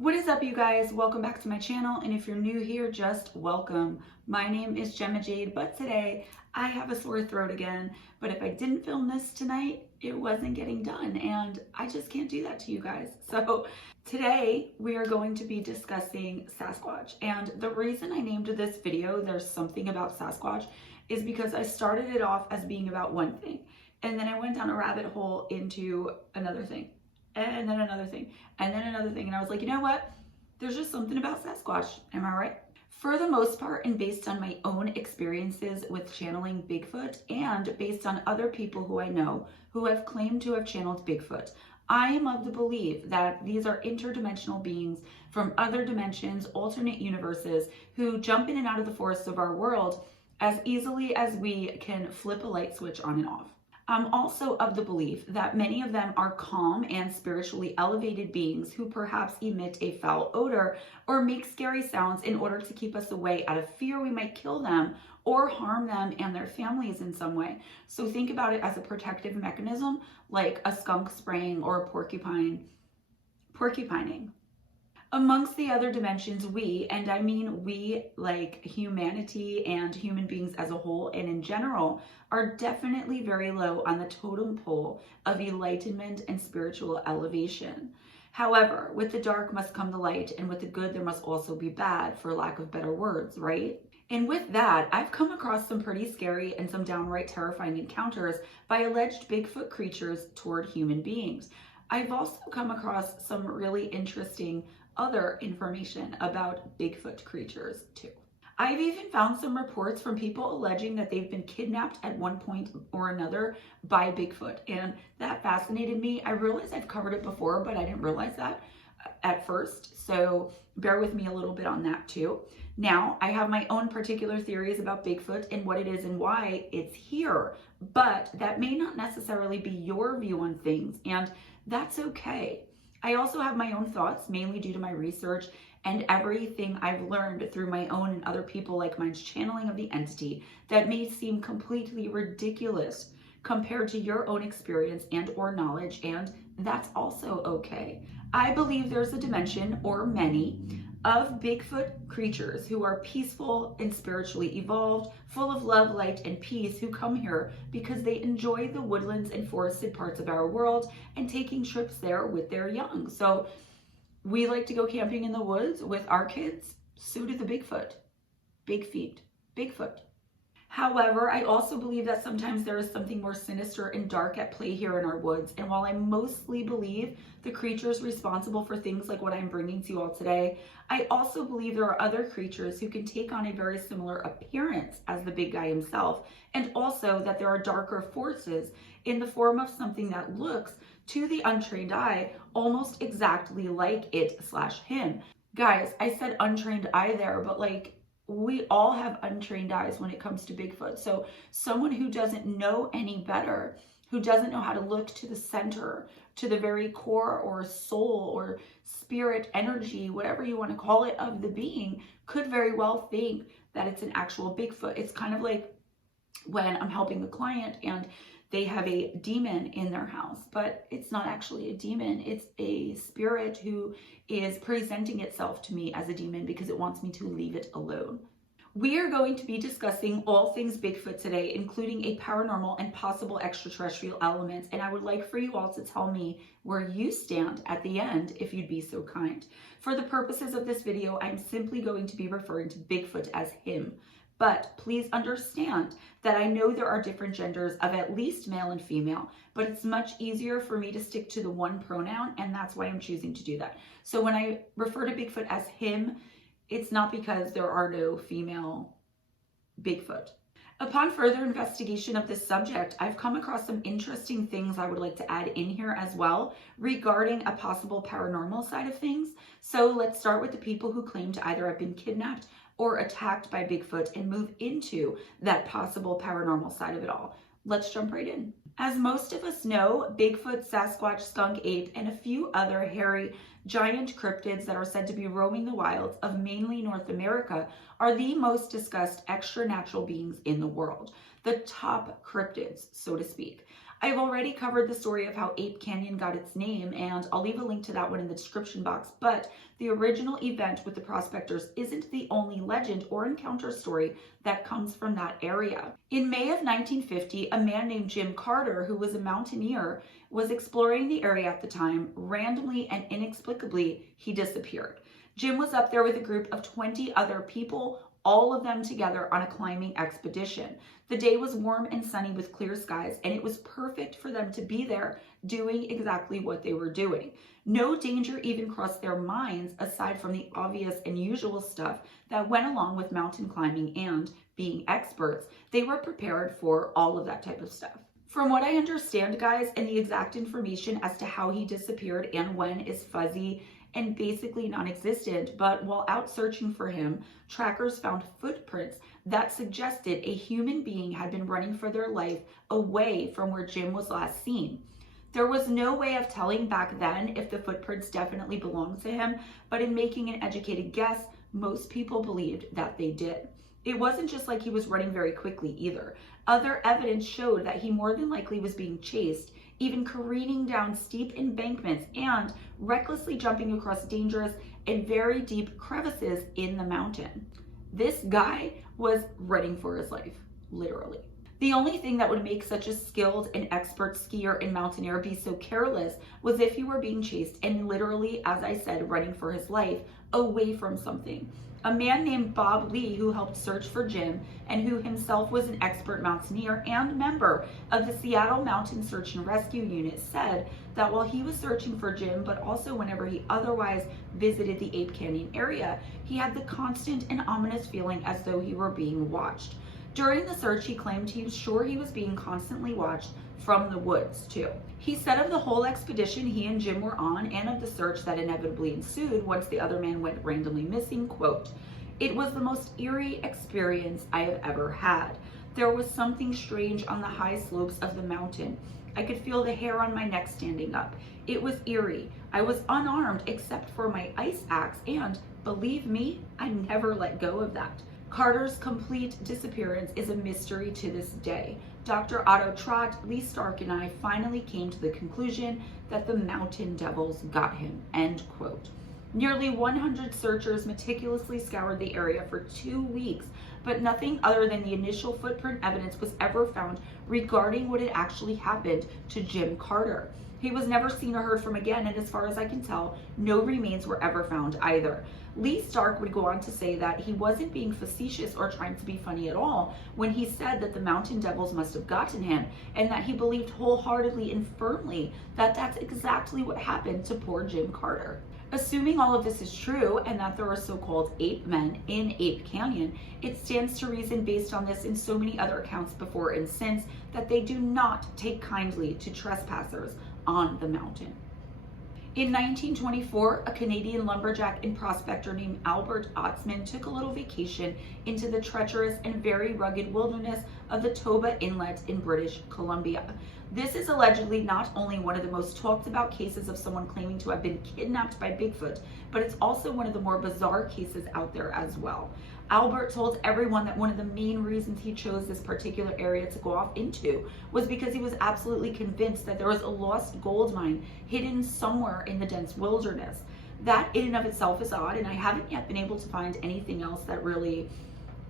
What is up, you guys? Welcome back to my channel, and if you're new here, just welcome. My name is Gemma Jade, but today I have a sore throat again. But if I didn't film this tonight, it wasn't getting done, and I just can't do that to you guys. So today we are going to be discussing Sasquatch, and the reason I named this video "There's Something About Sasquatch" is because I started it off as being about one thing, and then I went down a rabbit hole into another thing, and then another thing, and then another thing. And I was like, you know what? There's just something about Sasquatch. Am I right? For the most part, and based on my own experiences with channeling Bigfoot and based on other people who I know who have claimed to have channeled Bigfoot, I am of the belief that these are interdimensional beings from other dimensions, alternate universes, who jump in and out of the forests of our world as easily as we can flip a light switch on and off. I'm also of the belief that many of them are calm and spiritually elevated beings who perhaps emit a foul odor or make scary sounds in order to keep us away out of fear we might kill them or harm them and their families in some way. So think about it as a protective mechanism, like a skunk spraying or a porcupining. Amongst the other dimensions, we, and I mean we like humanity and human beings as a whole and in general, are definitely very low on the totem pole of enlightenment and spiritual elevation. However, with the dark must come the light, and with the good there must also be bad, for lack of better words, right? And with that, I've come across some pretty scary and some downright terrifying encounters by alleged Bigfoot creatures toward human beings. I've also come across some really interesting other information about Bigfoot creatures too. I've even found some reports from people alleging that they've been kidnapped at one point or another by Bigfoot, and that fascinated me. I realized I've covered it before, but I didn't realize that at first, so bear with me a little bit on that too. Now, I have my own particular theories about Bigfoot and what it is and why it's here, but that may not necessarily be your view on things, and that's okay. I also have my own thoughts, mainly due to my research and everything I've learned through my own and other people like mine's channeling of the entity, that may seem completely ridiculous compared to your own experience and or knowledge, and that's also okay. I believe there's a dimension, or many, of Bigfoot creatures who are peaceful and spiritually evolved, full of love, light, and peace, who come here because they enjoy the woodlands and forested parts of our world and taking trips there with their young. So we like to go camping in the woods with our kids. So do the Bigfoot. Big feet. Bigfoot. However, I also believe that sometimes there is something more sinister and dark at play here in our woods. And while I mostly believe the creatures responsible for things like what I'm bringing to you all today, I also believe there are other creatures who can take on a very similar appearance as the big guy himself. And also that there are darker forces in the form of something that looks, to the untrained eye, almost exactly like it/him. Guys, I said untrained eye there, but like, we all have untrained eyes when it comes to Bigfoot. So someone who doesn't know any better, who doesn't know how to look to the center, to the very core or soul or spirit energy, whatever you want to call it, of the being, could very well think that it's an actual Bigfoot. It's kind of like when I'm helping the client and they have a demon in their house, but it's not actually a demon. It's a spirit who is presenting itself to me as a demon because it wants me to leave it alone. We are going to be discussing all things Bigfoot today, including a paranormal and possible extraterrestrial elements. And I would like for you all to tell me where you stand at the end, if you'd be so kind. For the purposes of this video, I'm simply going to be referring to Bigfoot as him. But please understand that I know there are different genders of at least male and female, but it's much easier for me to stick to the one pronoun, and that's why I'm choosing to do that. So when I refer to Bigfoot as him, it's not because there are no female Bigfoot. Upon further investigation of this subject, I've come across some interesting things I would like to add in here as well regarding a possible paranormal side of things. So let's start with the people who claim to either have been kidnapped or attacked by Bigfoot and move into that possible paranormal side of it all. Let's jump right in. As most of us know, Bigfoot, Sasquatch, skunk ape, and a few other hairy giant cryptids that are said to be roaming the wilds of mainly North America are the most discussed extra-natural beings in the world. The top cryptids, so to speak. I've already covered the story of how Ape Canyon got its name, and I'll leave a link to that one in the description box, but the original event with the prospectors isn't the only legend or encounter story that comes from that area. In May of 1950, a man named Jim Carter, who was a mountaineer, was exploring the area at the time. Randomly and inexplicably, he disappeared. Jim was up there with a group of 20 other people, all of them together on a climbing expedition. The day was warm and sunny with clear skies, and it was perfect for them to be there doing exactly what they were doing. No danger even crossed their minds aside from the obvious and usual stuff that went along with mountain climbing, and being experts, they were prepared for all of that type of stuff. From what I understand, guys, and the exact information as to how he disappeared and when is fuzzy and basically non-existent, but while out searching for him, trackers found footprints that suggested a human being had been running for their life away from where Jim was last seen. There was no way of telling back then if the footprints definitely belonged to him, but in making an educated guess, most people believed that they did. It wasn't just like he was running very quickly either. Other evidence showed that he more than likely was being chased, even careening down steep embankments and recklessly jumping across dangerous and very deep crevices in the mountain. This guy was running for his life, literally. The only thing that would make such a skilled and expert skier and mountaineer be so careless was if he were being chased and literally, as I said, running for his life away from something. A man named Bob Lee, who helped search for Jim and who himself was an expert mountaineer and member of the Seattle Mountain Search and Rescue Unit, said that while he was searching for Jim, but also whenever he otherwise visited the Ape Canyon area, he had the constant and ominous feeling as though he were being watched. During the search, he claimed he was sure he was being constantly watched from the woods too. He said of the whole expedition he and Jim were on, and of the search that inevitably ensued once the other man went randomly missing, quote, "It was the most eerie experience I have ever had. There was something strange on the high slopes of the mountain. I could feel the hair on my neck standing up. It was eerie. I was unarmed except for my ice axe, and believe me, I never let go of that." Carter's complete disappearance is a mystery to this day. Dr. Otto Trott, Lee Stark, and I finally came to the conclusion that the mountain devils got him, end quote. Nearly 100 searchers meticulously scoured the area for 2 weeks, but nothing other than the initial footprint evidence was ever found regarding what had actually happened to Jim Carter. He was never seen or heard from again, and as far as I can tell, no remains were ever found either. Lee Stark would go on to say that he wasn't being facetious or trying to be funny at all when he said that the mountain devils must have gotten him, and that he believed wholeheartedly and firmly that that's exactly what happened to poor Jim Carter. Assuming all of this is true and that there are so-called ape men in Ape Canyon, it stands to reason based on this and so many other accounts before and since that they do not take kindly to trespassers on the mountain. In 1924, a Canadian lumberjack and prospector named Albert Otzman took a little vacation into the treacherous and very rugged wilderness of the Toba Inlet in British Columbia. This is allegedly not only one of the most talked about cases of someone claiming to have been kidnapped by Bigfoot, but it's also one of the more bizarre cases out there as well. Albert told everyone that one of the main reasons he chose this particular area to go off into was because he was absolutely convinced that there was a lost gold mine hidden somewhere in the dense wilderness. That in and of itself is odd, and I haven't yet been able to find anything else that really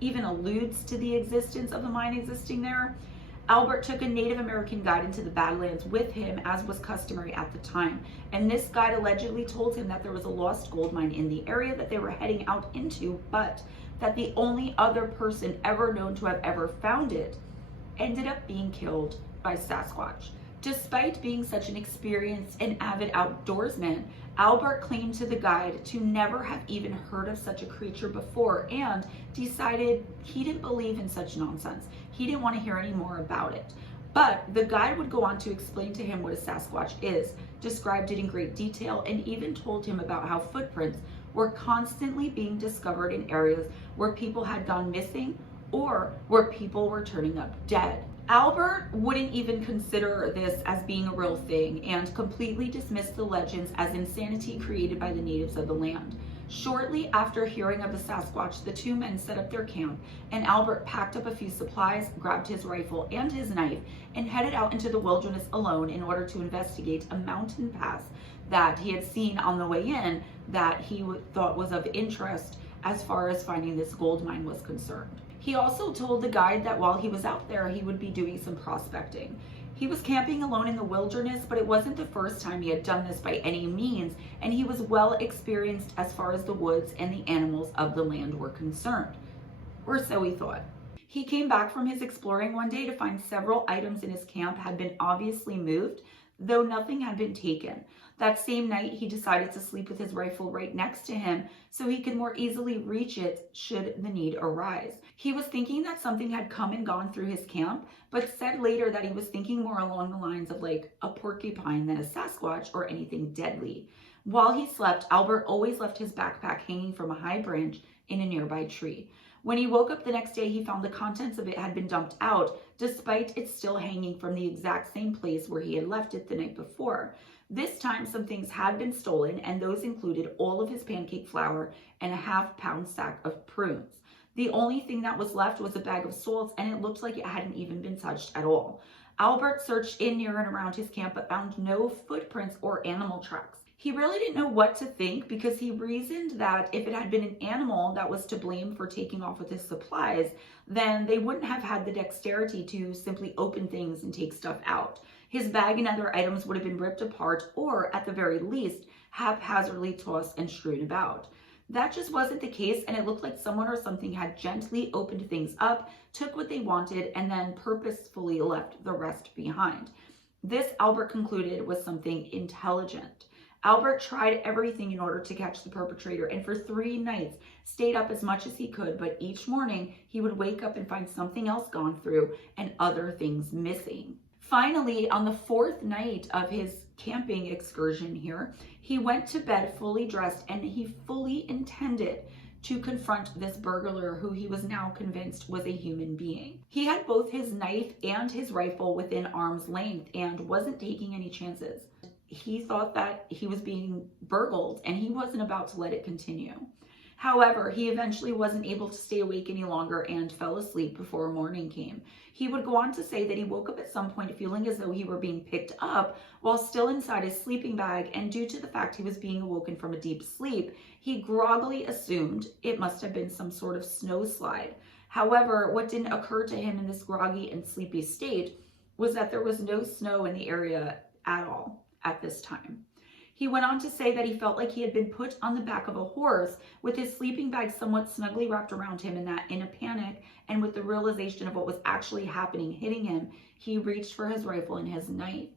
even alludes to the existence of the mine existing there. Albert took a Native American guide into the Badlands with him, as was customary at the time, and this guide allegedly told him that there was a lost gold mine in the area that they were heading out into, but that the only other person ever known to have ever found it ended up being killed by Sasquatch. Despite being such an experienced and avid outdoorsman, Albert claimed to the guide to never have even heard of such a creature before and decided he didn't believe in such nonsense. He didn't want to hear any more about it. But the guide would go on to explain to him what a Sasquatch is, described it in great detail, and even told him about how footprints were constantly being discovered in areas where people had gone missing or where people were turning up dead. Albert wouldn't even consider this as being a real thing and completely dismissed the legends as insanity created by the natives of the land. Shortly after hearing of the Sasquatch, the two men set up their camp, and Albert packed up a few supplies, grabbed his rifle and his knife, and headed out into the wilderness alone in order to investigate a mountain pass that he had seen on the way in that he thought was of interest as far as finding this gold mine was concerned. He also told the guide that while he was out there, he would be doing some prospecting. He was camping alone in the wilderness, but it wasn't the first time he had done this by any means, and he was well experienced as far as the woods and the animals of the land were concerned. Or so he thought. He came back from his exploring one day to find several items in his camp had been obviously moved, though nothing had been taken. That same night, he decided to sleep with his rifle right next to him so he could more easily reach it should the need arise. He was thinking that something had come and gone through his camp, but said later that he was thinking more along the lines of like a porcupine than a Sasquatch or anything deadly. While he slept, Albert always left his backpack hanging from a high branch in a nearby tree. When he woke up the next day, he found the contents of it had been dumped out, despite it still hanging from the exact same place where he had left it the night before. This time, some things had been stolen, and those included all of his pancake flour and a half-pound sack of prunes. The only thing that was left was a bag of salts, and it looked like it hadn't even been touched at all. Albert searched in, near, and around his camp, but found no footprints or animal tracks. He really didn't know what to think because he reasoned that if it had been an animal that was to blame for taking off with his supplies, then they wouldn't have had the dexterity to simply open things and take stuff out. His bag and other items would have been ripped apart or, at the very least, haphazardly tossed and strewn about. That just wasn't the case, and it looked like someone or something had gently opened things up, took what they wanted, and then purposefully left the rest behind. This, Albert concluded, was something intelligent. Albert tried everything in order to catch the perpetrator, and for 3 nights stayed up as much as he could, but each morning he would wake up and find something else gone through and other things missing. Finally, on the 4th night of his camping excursion here, he went to bed fully dressed, and he fully intended to confront this burglar who he was now convinced was a human being. He had both his knife and his rifle within arm's length and wasn't taking any chances. He thought that he was being burgled and he wasn't about to let it continue. However, he eventually wasn't able to stay awake any longer and fell asleep before morning came. He would go on to say that he woke up at some point feeling as though he were being picked up while still inside his sleeping bag, and due to the fact he was being awoken from a deep sleep, he groggily assumed it must have been some sort of snow slide. However, what didn't occur to him in this groggy and sleepy state was that there was no snow in the area at all at this time. He went on to say that he felt like he had been put on the back of a horse with his sleeping bag somewhat snugly wrapped around him, and that in a panic and with the realization of what was actually happening hitting him, he reached for his rifle and his knife,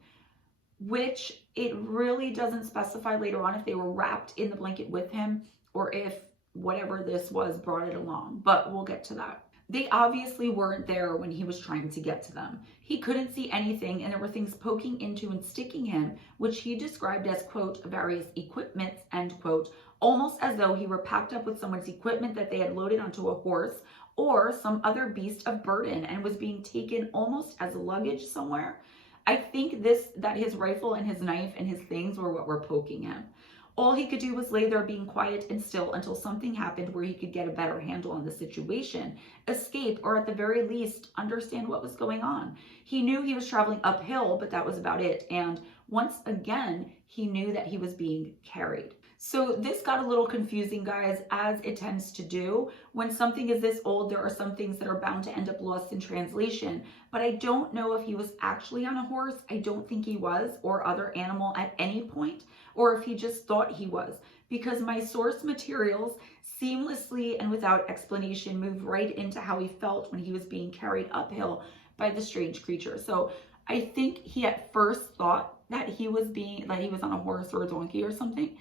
which it really doesn't specify later on if they were wrapped in the blanket with him or if whatever this was brought it along, but we'll get to that. They obviously weren't there when he was trying to get to them. He couldn't see anything, and there were things poking into and sticking him, which he described as, quote, various equipments, end quote, almost as though he were packed up with someone's equipment that they had loaded onto a horse or some other beast of burden and was being taken almost as luggage somewhere. I think that his rifle and his knife and his things were what were poking him. All he could do was lay there being quiet and still until something happened where he could get a better handle on the situation, escape, or at the very least, understand what was going on. He knew he was traveling uphill, but that was about it. And once again, he knew that he was being carried. So this got a little confusing, guys, as it tends to do. When something is this old, there are some things that are bound to end up lost in translation. But I don't know if he was actually on a horse. I don't think he was, or other animal at any point, or if he just thought he was, because my source materials seamlessly and without explanation moved right into how he felt when he was being carried uphill by the strange creature. So I think he at first thought that he was on a horse or a donkey or something.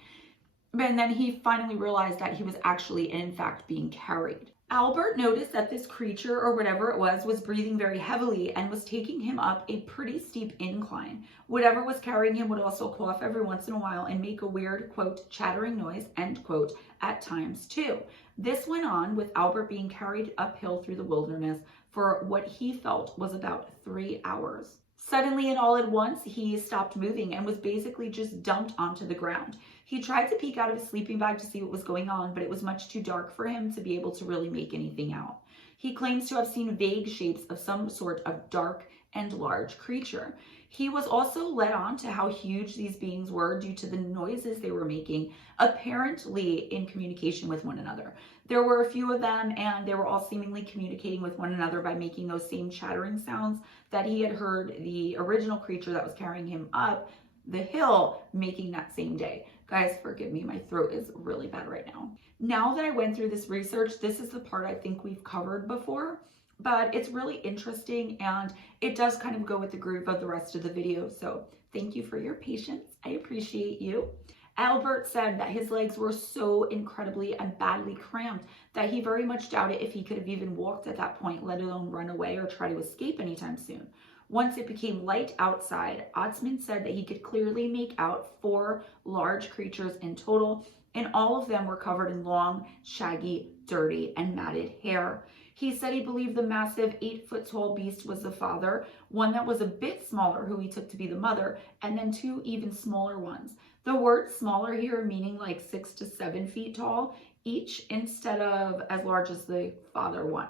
And then he finally realized that he was actually, in fact, being carried. Albert noticed that this creature, or whatever it was breathing very heavily and was taking him up a pretty steep incline. Whatever was carrying him would also cough every once in a while and make a weird, quote, chattering noise, end quote, at times too. This went on with Albert being carried uphill through the wilderness for what he felt was about 3 hours. Suddenly and all at once, he stopped moving and was basically just dumped onto the ground. He He tried to peek out of his sleeping bag to see what was going on, but it was much too dark for him to be able to really make anything out. He claims to have seen vague shapes of some sort of dark and large creature. He was also led on to how huge these beings were due to the noises they were making, apparently in communication with one another. There were a few of them, and they were all seemingly communicating with one another by making those same chattering sounds that he had heard the original creature that was carrying him up the hill making that same day. Guys, forgive me, my throat is really bad right now. Now that I went through this research, this is the part I think we've covered before, but it's really interesting and it does kind of go with the groove of the rest of the video. So thank you for your patience. I appreciate you. Albert said that his legs were so incredibly and badly cramped that he very much doubted if he could have even walked at that point, let alone run away or try to escape anytime soon. Once it became light outside, Otzman said that he could clearly make out 4 large creatures in total, and all of them were covered in long, shaggy, dirty, and matted hair. He said he believed the massive 8-foot-tall beast was the father, one that was a bit smaller who he took to be the mother, and then 2 even smaller ones. The word smaller here meaning like 6 to 7 feet tall each instead of as large as the father one.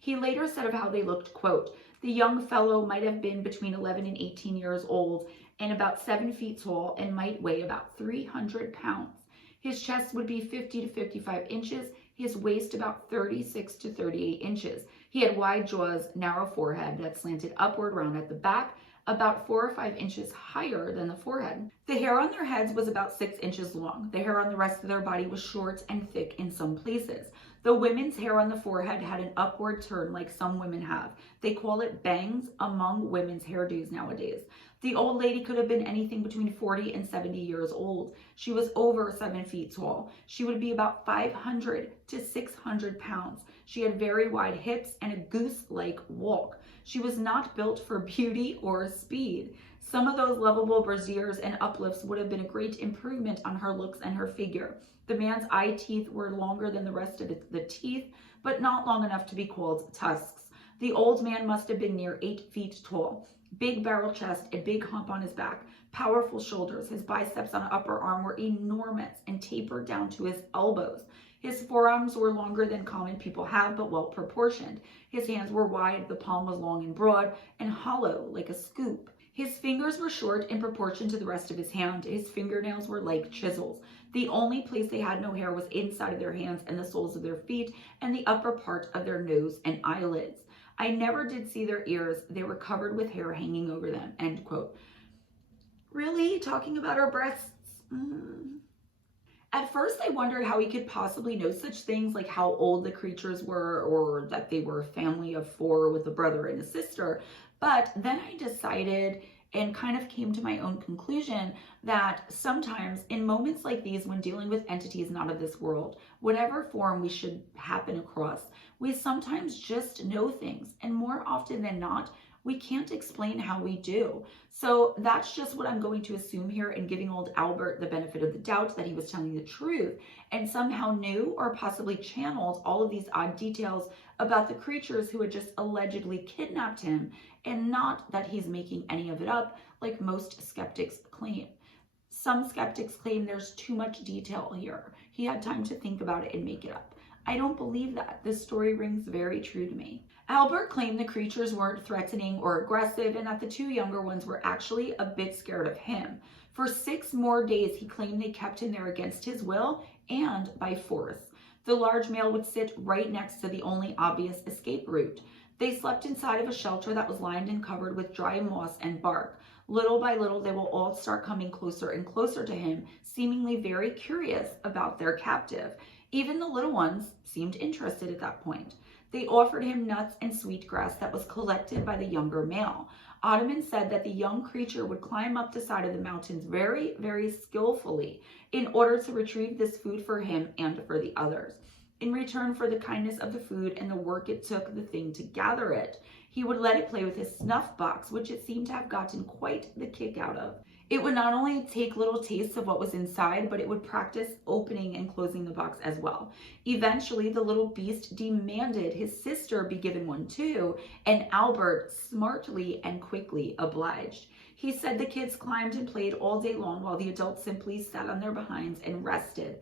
He later said of how they looked, quote, "The young fellow might have been between 11 and 18 years old and about 7 feet tall and might weigh about 300 pounds. His chest would be 50 to 55 inches, his waist about 36 to 38 inches. He had wide jaws, narrow forehead that slanted upward round at the back, about 4 or 5 inches higher than the forehead. The hair on their heads was about 6 inches long. The hair on the rest of their body was short and thick in some places. The women's hair on the forehead had an upward turn like some women have. They call it bangs among women's hairdos nowadays. The old lady could have been anything between 40 and 70 years old. She was over 7 feet tall. She would be about 500 to 600 pounds. She had very wide hips and a goose-like walk. She was not built for beauty or speed. Some of those lovable brasiers and uplifts would have been a great improvement on her looks and her figure. The man's eye teeth were longer than the rest of the teeth, but not long enough to be called tusks. The old man must have been near 8 feet tall. Big barrel chest, a big hump on his back, powerful shoulders. His biceps on the upper arm were enormous and tapered down to his elbows. His forearms were longer than common people have, but well proportioned. His hands were wide, the palm was long and broad, and hollow like a scoop. His fingers were short in proportion to the rest of his hand. His fingernails were like chisels. The only place they had no hair was inside of their hands and the soles of their feet and the upper part of their nose and eyelids. I never did see their ears. They were covered with hair hanging over them." End quote. Really? Talking about our breasts? At first, I wondered how he could possibly know such things like how old the creatures were or that they were a family of 4 with a brother and a sister. But then I decided and kind of came to my own conclusion that sometimes in moments like these, when dealing with entities not of this world, whatever form we should happen across, we sometimes just know things. And more often than not, we can't explain how we do. So that's just what I'm going to assume here and giving old Albert the benefit of the doubt that he was telling the truth and somehow knew or possibly channeled all of these odd details about the creatures who had just allegedly kidnapped him, and not that he's making any of it up like most skeptics claim. Some skeptics claim there's too much detail here. He had time to think about it and make it up. I don't believe that. This story rings very true to me. Albert claimed the creatures weren't threatening or aggressive and that the 2 younger ones were actually a bit scared of him. For 6 more days, he claimed they kept him there against his will and by force. The large male would sit right next to the only obvious escape route. They slept inside of a shelter that was lined and covered with dry moss and bark. Little by little, they will all start coming closer and closer to him, seemingly very curious about their captive. Even the little ones seemed interested at that point. They offered him nuts and sweet grass that was collected by the younger male. Ottoman said that the young creature would climb up the side of the mountains very, very skillfully in order to retrieve this food for him and for the others. In return for the kindness of the food and the work it took the thing to gather it, he would let it play with his snuff box, which it seemed to have gotten quite the kick out of. It would not only take little tastes of what was inside, but it would practice opening and closing the box as well. Eventually, the little beast demanded his sister be given one too, and Albert smartly and quickly obliged. He said the kids climbed and played all day long while the adults simply sat on their behinds and rested.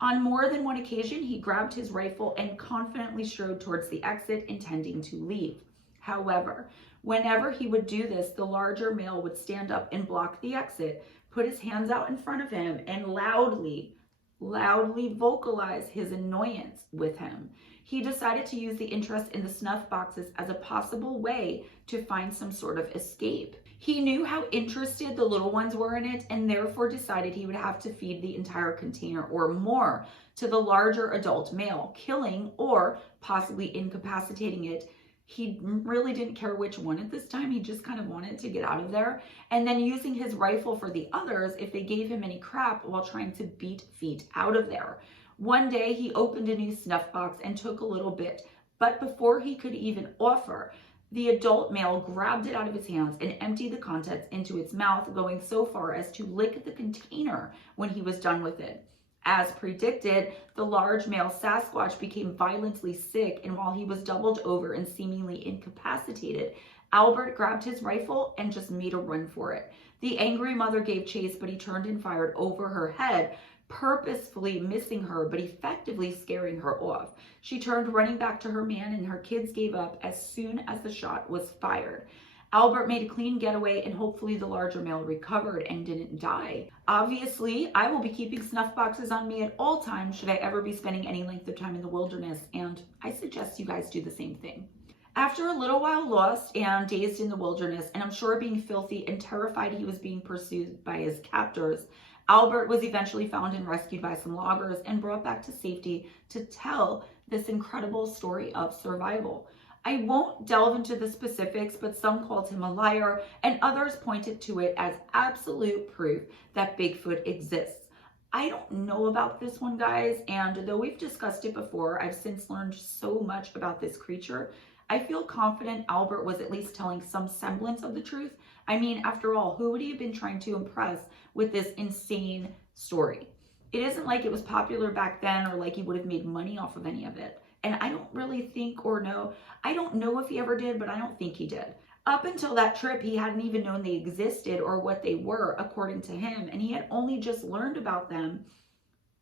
On more than one occasion, he grabbed his rifle and confidently strode towards the exit, intending to leave. However, whenever he would do this, the larger male would stand up and block the exit, put his hands out in front of him, and loudly vocalize his annoyance with him. He decided to use the interest in the snuff boxes as a possible way to find some sort of escape. He knew how interested the little ones were in it and therefore decided he would have to feed the entire container or more to the larger adult male, killing or possibly incapacitating it. He really didn't care which one at this time. He just kind of wanted to get out of there. And then using his rifle for the others if they gave him any crap while trying to beat feet out of there. One day he opened a new snuff box and took a little bit, but before he could even offer, the adult male grabbed it out of his hands and emptied the contents into its mouth, going so far as to lick the container when he was done with it. As predicted, the large male Sasquatch became violently sick, and while he was doubled over and seemingly incapacitated, Albert grabbed his rifle and just made a run for it. The angry mother gave chase, but he turned and fired over her head, purposefully missing her, but effectively scaring her off. She turned running back to her man, and her kids gave up as soon as the shot was fired. Albert made a clean getaway, and hopefully the larger male recovered and didn't die. Obviously, I will be keeping snuff boxes on me at all times should I ever be spending any length of time in the wilderness, and I suggest you guys do the same thing. After a little while lost and dazed in the wilderness, and I'm sure being filthy and terrified he was being pursued by his captors, Albert was eventually found and rescued by some loggers and brought back to safety to tell this incredible story of survival. I won't delve into the specifics, but some called him a liar and others pointed to it as absolute proof that Bigfoot exists. I don't know about this one, guys, and though we've discussed it before, I've since learned so much about this creature. I feel confident Albert was at least telling some semblance of the truth. I mean, after all, who would he have been trying to impress with this insane story? It isn't like it was popular back then or like he would have made money off of any of it. And I don't really think or know, I don't know if he ever did, but I don't think he did. Up until that trip, he hadn't even known they existed or what they were, according to him. And he had only just learned about them.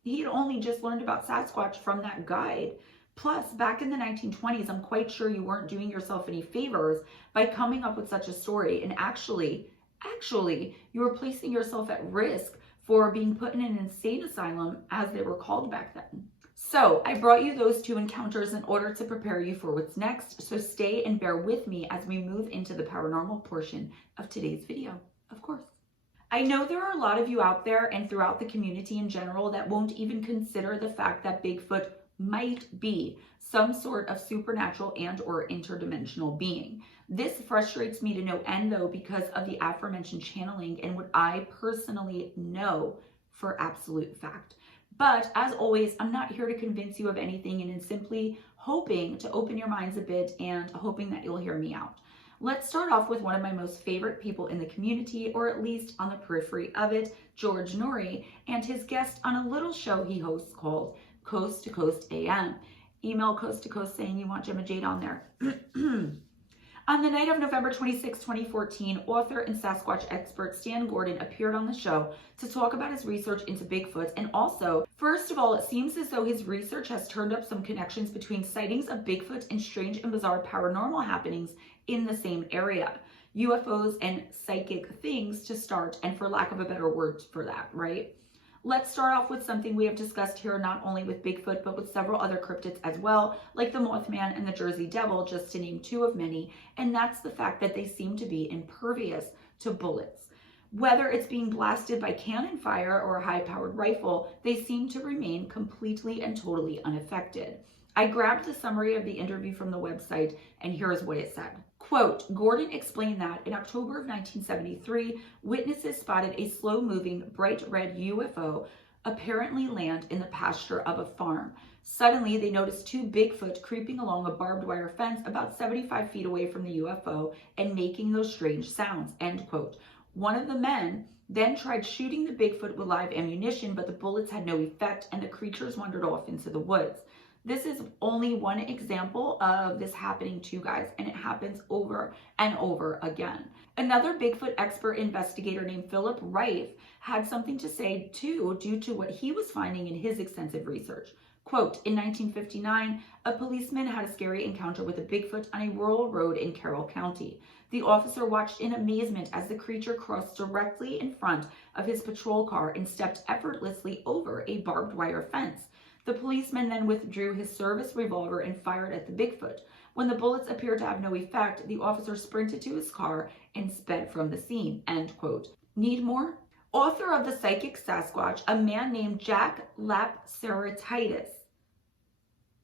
He had only just learned about Sasquatch from that guide. Plus, back in the 1920s, I'm quite sure you weren't doing yourself any favors by coming up with such a story. And actually, you were placing yourself at risk for being put in an insane asylum, as they were called back then. So I brought you those two encounters in order to prepare you for what's next. So stay and bear with me as we move into the paranormal portion of today's video, of course. I know there are a lot of you out there and throughout the community in general that won't even consider the fact that Bigfoot might be some sort of supernatural and or interdimensional being. This frustrates me to no end though, because of the aforementioned channeling and what I personally know for absolute fact. But as always, I'm not here to convince you of anything, and I'm simply hoping to open your minds a bit and hoping that you'll hear me out. Let's start off with one of my most favorite people in the community, or at least on the periphery of it, George Noory, and his guest on a little show he hosts called Coast to Coast AM. Email Coast to Coast saying you want Gemma Jade on there. On the night of November 26, 2014, author and Sasquatch expert Stan Gordon appeared on the show to talk about his research into Bigfoot, and also, first of all, it seems as though his research has turned up some connections between sightings of Bigfoot and strange and bizarre paranormal happenings in the same area. UFOs and psychic things to start, and for lack of a better word for that, right? Let's start off with something we have discussed here, not only with Bigfoot, but with several other cryptids as well, like the Mothman and the Jersey Devil, just to name two of many, and that's the fact that they seem to be impervious to bullets. Whether it's being blasted by cannon fire or a high-powered rifle, they seem to remain completely and totally unaffected. I grabbed the summary of the interview from the website, and here's what it said. Quote, Gordon explained that in October of 1973, witnesses spotted a slow-moving, bright red UFO apparently land in the pasture of a farm. Suddenly, they noticed two Bigfoot creeping along a barbed wire fence about 75 feet away from the UFO and making those strange sounds, end quote. One of the men then tried shooting the Bigfoot with live ammunition, but the bullets had no effect and the creatures wandered off into the woods. This is only one example of this happening to you guys, and it happens over and over again. Another Bigfoot expert investigator named Philip Reif had something to say too, due to what he was finding in his extensive research. Quote, in 1959, a policeman had a scary encounter with a Bigfoot on a rural road in Carroll County. The officer watched in amazement as the creature crossed directly in front of his patrol car and stepped effortlessly over a barbed wire fence. The policeman then withdrew his service revolver and fired at the Bigfoot. When the bullets appeared to have no effect, the officer sprinted to his car and sped from the scene. End quote. Need more? Author of The Psychic Sasquatch, a man named Jack Lapseratitis,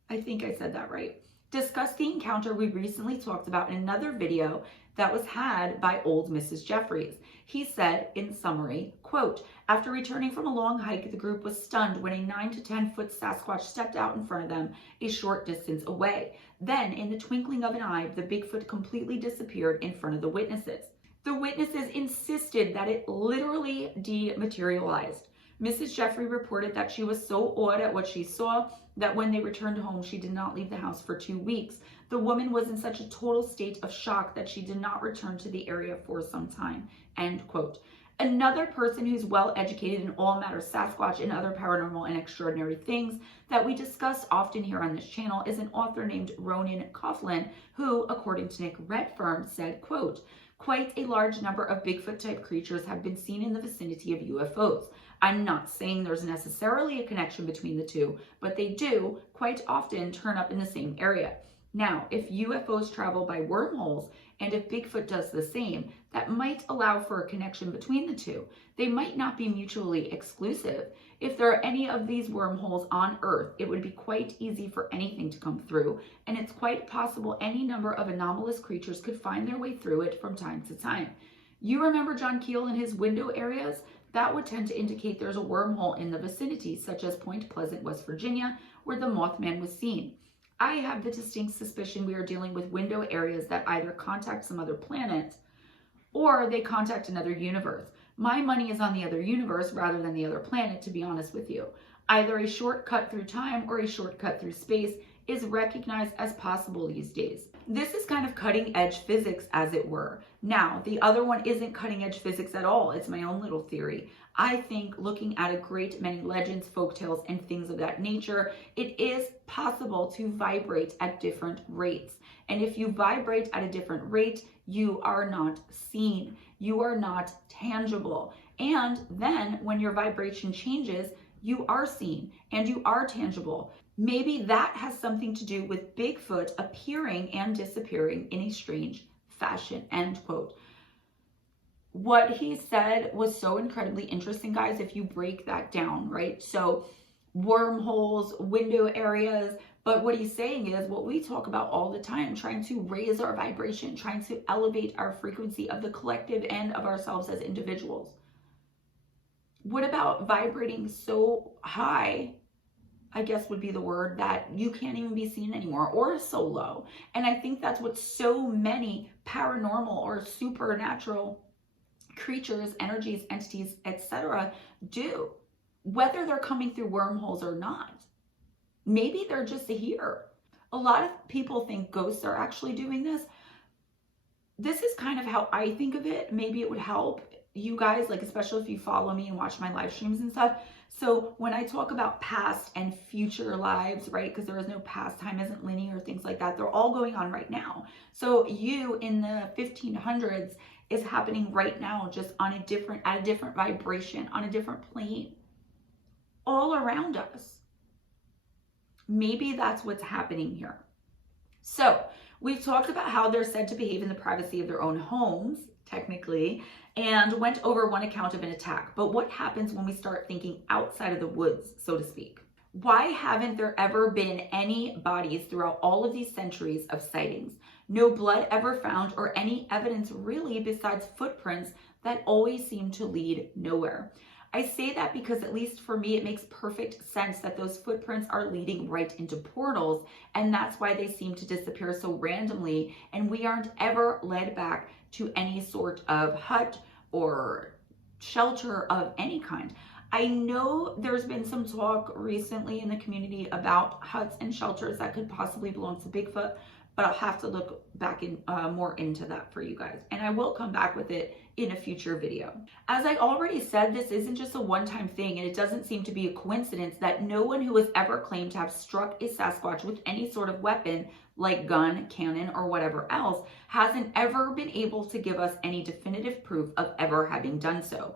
I think I said that right, discussed the encounter we recently talked about in another video that was had by old Mrs. Jeffries. He said, in summary, quote, after returning from a long hike, the group was stunned when a 9 to 10 foot Sasquatch stepped out in front of them a short distance away. Then, in the twinkling of an eye, the Bigfoot completely disappeared in front of the witnesses. The witnesses insisted that it literally dematerialized. Mrs. Jeffrey reported that she was so awed at what she saw that when they returned home, she did not leave the house for 2 weeks. The woman was in such a total state of shock that she did not return to the area for some time. End quote. Another person who's well educated in all matters Sasquatch and other paranormal and extraordinary things that we discuss often here on this channel is an author named Ronan Coughlin, who, according to Nick Redfern, said, quote, quite a large number of Bigfoot-type creatures have been seen in the vicinity of UFOs. I'm not saying there's necessarily a connection between the two, but they do quite often turn up in the same area. Now, if UFOs travel by wormholes, and if Bigfoot does the same, that might allow for a connection between the two. They might not be mutually exclusive. If there are any of these wormholes on Earth, it would be quite easy for anything to come through, and it's quite possible any number of anomalous creatures could find their way through it from time to time. You remember John Keel and his window areas? That would tend to indicate there's a wormhole in the vicinity, such as Point Pleasant, West Virginia, where the Mothman was seen. I have the distinct suspicion we are dealing with window areas that either contact some other planet or they contact another universe. My money is on the other universe rather than the other planet, to be honest with you. Either a shortcut through time or a shortcut through space is recognized as possible these days. This is kind of cutting edge physics, as it were. Now, the other one isn't cutting edge physics at all. It's my own little theory. I think looking at a great many legends, folktales, and things of that nature, it is possible to vibrate at different rates. And if you vibrate at a different rate, you are not seen. You are not tangible. And then when your vibration changes, you are seen and you are tangible. Maybe that has something to do with Bigfoot appearing and disappearing in a strange fashion, end quote. What he said was so incredibly interesting, guys, if you break that down, right? So wormholes, window areas, but what he's saying is what we talk about all the time, trying to raise our vibration, trying to elevate our frequency of the collective and of ourselves as individuals. What about vibrating so high, I guess would be the word, that you can't even be seen anymore, or so low? And I think that's what so many paranormal or supernatural creatures, energies, entities, etc. do, whether they're coming through wormholes or not. Maybe they're just here. A lot of people think ghosts are actually doing this. This is kind of how I think of it. Maybe it would help you guys, like especially if you follow me and watch my live streams and stuff. So when I talk about past and future lives, right, because there is no past, time isn't linear, things like that, they're all going on right now. So you in the 1500s is happening right now, just on at a different vibration, on a different plane, all around us. Maybe that's what's happening here. So we've talked about how they're said to behave in the privacy of their own homes, technically, and went over one account of an attack. But what happens when we start thinking outside of the woods, so to speak? Why haven't there ever been any bodies throughout all of these centuries of sightings? No blood ever found, or any evidence really besides footprints that always seem to lead nowhere. I say that because, at least for me, it makes perfect sense that those footprints are leading right into portals, and that's why they seem to disappear so randomly, and we aren't ever led back to any sort of hut or shelter of any kind. I know there's been some talk recently in the community about huts and shelters that could possibly belong to Bigfoot, but I'll have to look back in more into that for you guys. And I will come back with it in a future video. As I already said, this isn't just a one-time thing, and it doesn't seem to be a coincidence that no one who has ever claimed to have struck a Sasquatch with any sort of weapon, like gun, cannon, or whatever else, hasn't ever been able to give us any definitive proof of ever having done so.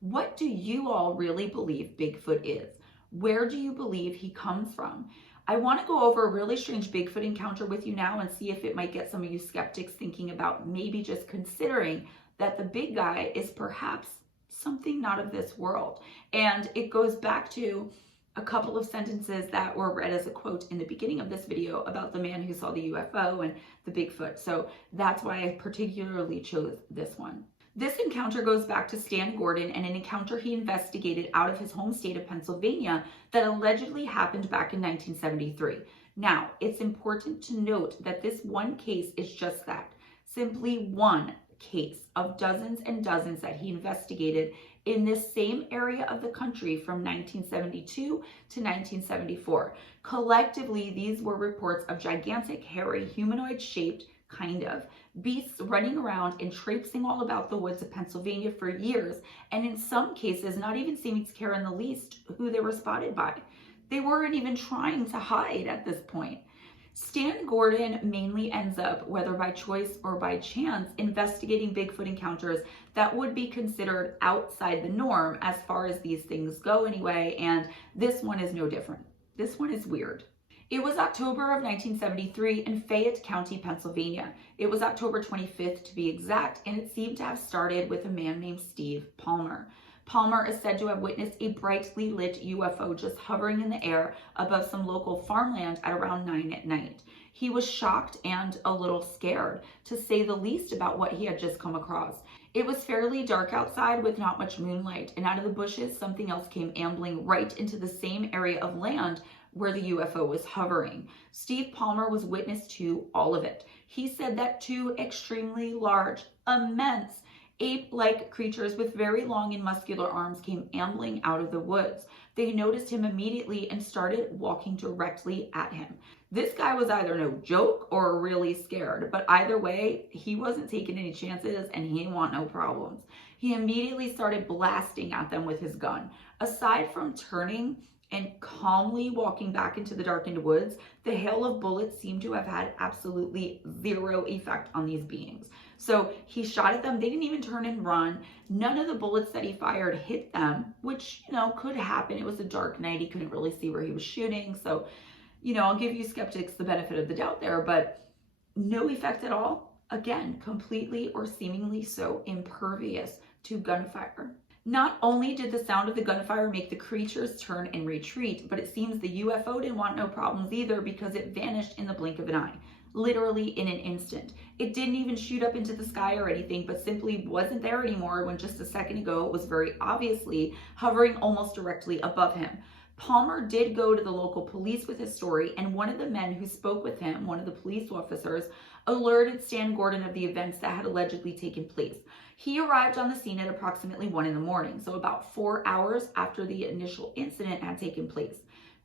What do you all really believe Bigfoot is? Where do you believe he comes from? I want to go over a really strange Bigfoot encounter with you now and see if it might get some of you skeptics thinking about maybe just considering that the big guy is perhaps something not of this world. And it goes back to a couple of sentences that were read as a quote in the beginning of this video about the man who saw the UFO and the Bigfoot. So that's why I particularly chose this one. This encounter goes back to Stan Gordon and an encounter he investigated out of his home state of Pennsylvania that allegedly happened back in 1973. Now, it's important to note that this one case is just that, simply one case of dozens and dozens that he investigated in this same area of the country from 1972 to 1974. Collectively, these were reports of gigantic, hairy, humanoid-shaped, kind of, beasts running around and traipsing all about the woods of Pennsylvania for years, and in some cases not even seeming to care in the least who they were spotted by. They weren't even trying to hide at this point. Stan Gordon mainly ends up, whether by choice or by chance, investigating Bigfoot encounters that would be considered outside the norm as far as these things go anyway, and this one is no different. This one is weird. It was October of 1973 in Fayette County, Pennsylvania. It was October 25th to be exact, and it seemed to have started with a man named Steve Palmer. Palmer is said to have witnessed a brightly lit UFO just hovering in the air above some local farmland at around 9 at night. He was shocked and a little scared, to say the least, about what he had just come across. It was fairly dark outside with not much moonlight, and out of the bushes something else came ambling right into the same area of land where the UFO was hovering. Steve Palmer was witness to all of it. He said that two extremely large, immense, ape-like creatures with very long and muscular arms came ambling out of the woods. They noticed him immediately and started walking directly at him. This guy was either no joke or really scared, but either way, he wasn't taking any chances and he didn't want no problems. He immediately started blasting at them with his gun. Aside from turning and calmly walking back into the darkened woods, the hail of bullets seemed to have had absolutely zero effect on these beings. So he shot at them. They didn't even turn and run. None of the bullets that he fired hit them, which, could happen. It was a dark night. He couldn't really see where he was shooting. So, I'll give you skeptics the benefit of the doubt there, but no effect at all. Again, completely or seemingly so impervious to gunfire. Not only did the sound of the gunfire make the creatures turn and retreat, but it seems the UFO didn't want no problems either, because it vanished in the blink of an eye, literally in an instant. It didn't even shoot up into the sky or anything, but simply wasn't there anymore when just a second ago it was very obviously hovering almost directly above him. Palmer did go to the local police with his story, and one of the men who spoke with him, one of the police officers, alerted Stan Gordon of the events that had allegedly taken place. He arrived on the scene at approximately 1 in the morning, so about 4 hours after the initial incident had taken place.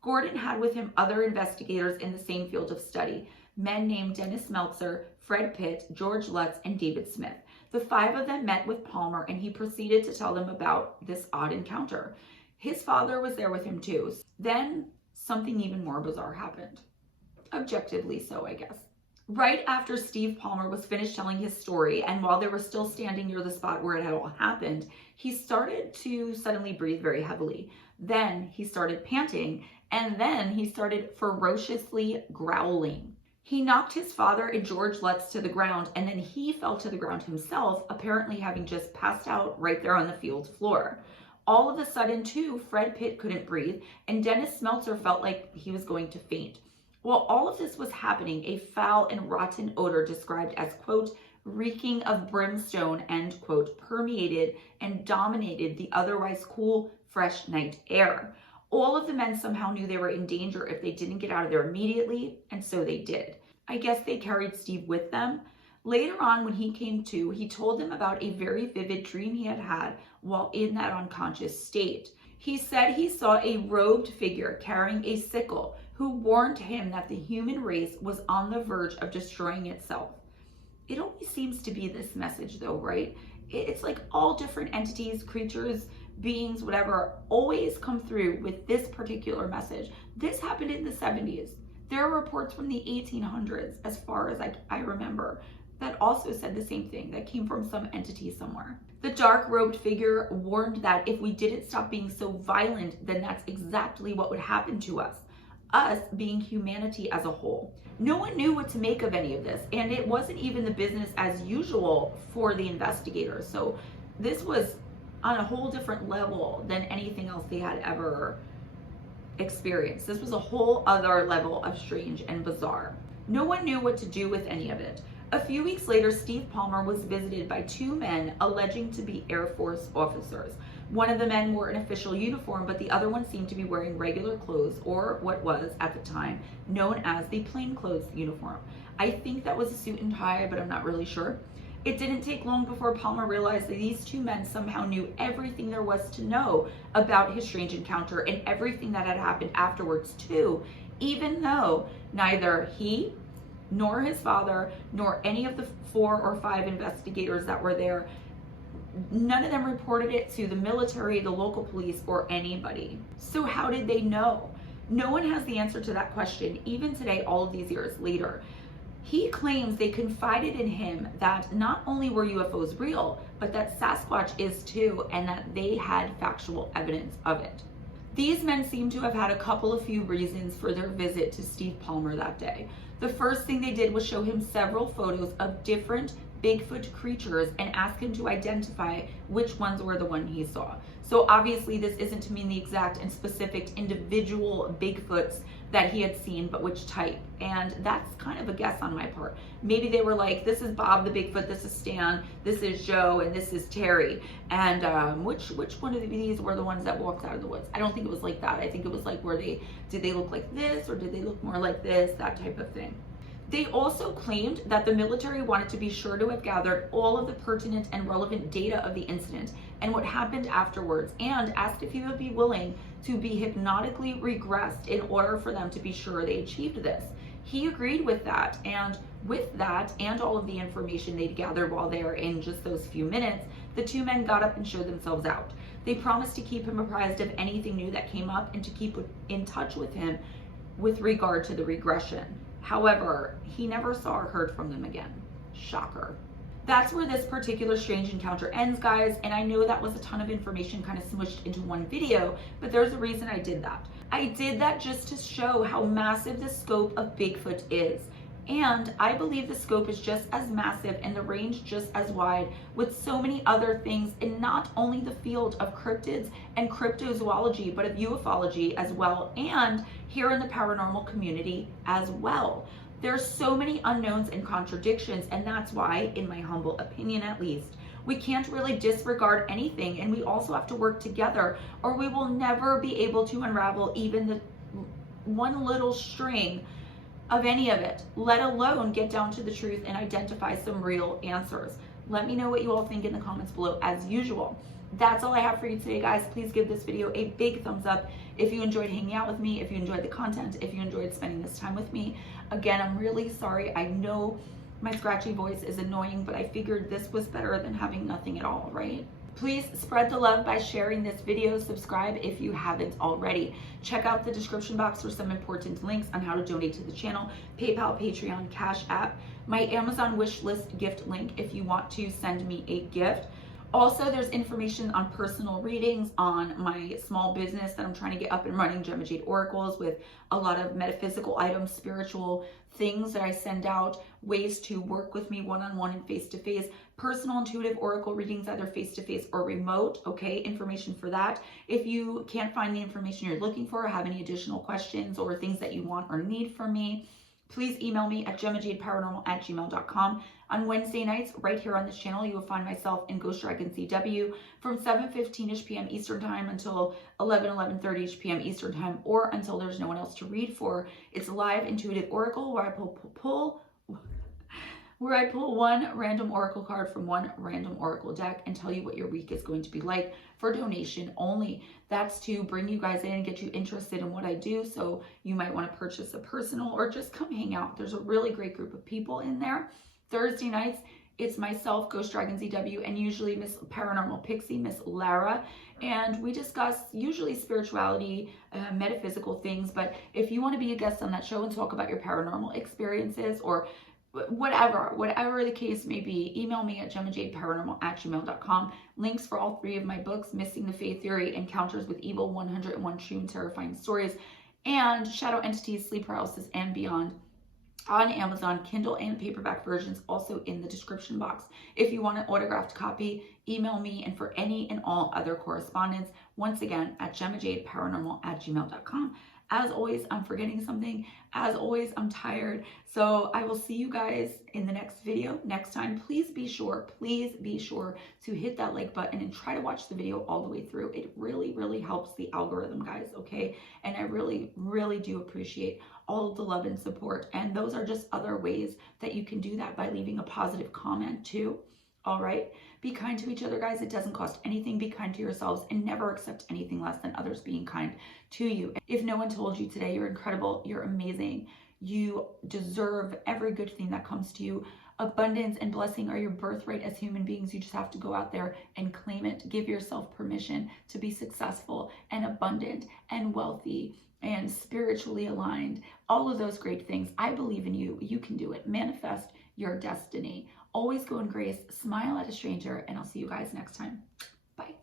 Gordon had with him other investigators in the same field of study, men named Dennis Meltzer, Fred Pitt, George Lutz, and David Smith. The 5 of them met with Palmer, and he proceeded to tell them about this odd encounter. His father was there with him too. Then something even more bizarre happened. Objectively so, I guess. Right after Steve Palmer was finished telling his story, and while they were still standing near the spot where it had all happened, he started to suddenly breathe very heavily. Then he started panting, and then he started ferociously growling. He knocked his father and George Lutz to the ground, and then he fell to the ground himself, apparently having just passed out right there on the field floor. All of a sudden, too, Fred Pitt couldn't breathe, and Dennis Smeltzer felt like he was going to faint. While all of this was happening, a foul and rotten odor described as, quote, reeking of brimstone, end quote, permeated and dominated the otherwise cool, fresh night air. All of the men somehow knew they were in danger if they didn't get out of there immediately, and so they did. I guess they carried Steve with them. Later on, when he came to, he told them about a very vivid dream he had had while in that unconscious state. He said he saw a robed figure carrying a sickle who warned him that the human race was on the verge of destroying itself. It always seems to be this message though, right? It's like all different entities, creatures, beings, whatever, always come through with this particular message. This happened in the 70s. There are reports from the 1800s, as far as I remember, that also said the same thing, that came from some entity somewhere. The dark robed figure warned that if we didn't stop being so violent, then that's exactly what would happen to us being humanity as a whole. No one knew what to make of any of this, and it wasn't even the business as usual for the investigators. So this was on a whole different level than anything else they had ever experienced. This was a whole other level of strange and bizarre. No one knew what to do with any of it. A few weeks later, Steve Palmer was visited by two men alleging to be Air Force officers. One of the men wore an official uniform, but the other one seemed to be wearing regular clothes, or what was, at the time, known as the plainclothes uniform. I think that was a suit and tie, but I'm not really sure. It didn't take long before Palmer realized that these two men somehow knew everything there was to know about his strange encounter and everything that had happened afterwards too, even though neither he nor his father nor any of the 4 or 5 investigators that were there, none of them reported it to the military, the local police, or anybody. So how did they know? No one has the answer to that question, even today, all of these years later. He claims they confided in him that not only were UFOs real, but that Sasquatch is too, and that they had factual evidence of it. These men seem to have had a couple of few reasons for their visit to Steve Palmer that day. The first thing they did was show him several photos of different Bigfoot creatures and ask him to identify which ones were the one he saw. So obviously this isn't to mean the exact and specific individual Bigfoots that he had seen, but which type. And that's kind of a guess on my part. Maybe they were like, this is Bob the Bigfoot, this is Stan, this is Joe, and this is Terry. And which one of these were the ones that walked out of the woods? I don't think it was like that. I think it was like, did they look like this, or did they look more like this, that type of thing. They also claimed that the military wanted to be sure to have gathered all of the pertinent and relevant data of the incident and what happened afterwards, and asked if he would be willing to be hypnotically regressed in order for them to be sure they achieved this. He agreed with that, and with that and all of the information they'd gathered while there in just those few minutes, the two men got up and showed themselves out. They promised to keep him apprised of anything new that came up and to keep in touch with him with regard to the regression. However, he never saw or heard from them again. Shocker. That's where this particular strange encounter ends, guys, and I know that was a ton of information kind of smushed into one video, but there's a reason I did that. I did that just to show how massive the scope of Bigfoot is. And I believe the scope is just as massive and the range just as wide, with so many other things in not only the field of cryptids and cryptozoology, but of ufology as well, and here in the paranormal community as well. There's so many unknowns and contradictions, and that's why, in my humble opinion at least, we can't really disregard anything, and we also have to work together, or we will never be able to unravel even the one little string of any of it, let alone get down to the truth and identify some real answers. Let me know what you all think in the comments below as usual. That's all I have for you today, guys. Please give this video a big thumbs up if you enjoyed hanging out with me, if you enjoyed the content, if you enjoyed spending this time with me. Again, I'm really sorry. I know my scratchy voice is annoying, but I figured this was better than having nothing at all, right? Please spread the love by sharing this video. Subscribe if you haven't already. Check out the description box for some important links on how to donate to the channel: PayPal, Patreon, Cash App, my Amazon wish list gift link if you want to send me a gift. Also, there's information on personal readings, on my small business that I'm trying to get up and running, Gemma Jade Oracles, with a lot of metaphysical items, spiritual things that I send out, ways to work with me one-on-one and face-to-face, personal intuitive oracle readings, either face-to-face or remote, okay, information for that. If you can't find the information you're looking for, or have any additional questions or things that you want or need from me, please email me at GemmaJadeParanormal@gmail.com. On Wednesday nights, right here on this channel, you will find myself in Ghost Dragon CW from 7:15ish p.m. Eastern Time until 11:30ish p.m. Eastern Time, or until there's no one else to read for. It's live intuitive oracle where I where I pull one random oracle card from one random oracle deck and tell you what your week is going to be like for donation only. That's to bring you guys in and get you interested in what I do. So you might want to purchase a personal or just come hang out. There's a really great group of people in there. Thursday nights, it's myself, Ghost Dragon ZW, and usually Miss Paranormal Pixie, Miss Lara, and we discuss usually spirituality, metaphysical things. But if you want to be a guest on that show and talk about your paranormal experiences or whatever the case may be, email me at GemmaJadeParanormal@gmail.com. Links for all 3 of my books, Missing the Faith Theory, Encounters with Evil, 101 True and Terrifying Stories, and Shadow Entities, Sleep Paralysis, and Beyond, on Amazon, Kindle and paperback versions, also in the description box. If you want an autographed copy, email me, and for any and all other correspondence, once again, at GemmaJadeParanormal@gmail.com. As always, I'm forgetting something. As always, I'm tired. So I will see you guys in the next video next time. Please be sure to hit that like button and try to watch the video all the way through. It really, really helps the algorithm, guys, okay? And I really, really do appreciate all of the love and support. And those are just other ways that you can do that, by leaving a positive comment too. All right? Be kind to each other, guys. It doesn't cost anything. Be kind to yourselves and never accept anything less than others being kind to you. If no one told you today, you're incredible, you're amazing, you deserve every good thing that comes to you. Abundance and blessing are your birthright as human beings. You just have to go out there and claim it. Give yourself permission to be successful and abundant and wealthy and spiritually aligned. All of those great things. I believe in you. You can do it. Manifest your destiny. Always go in grace. Smile at a stranger, and I'll see you guys next time. Bye.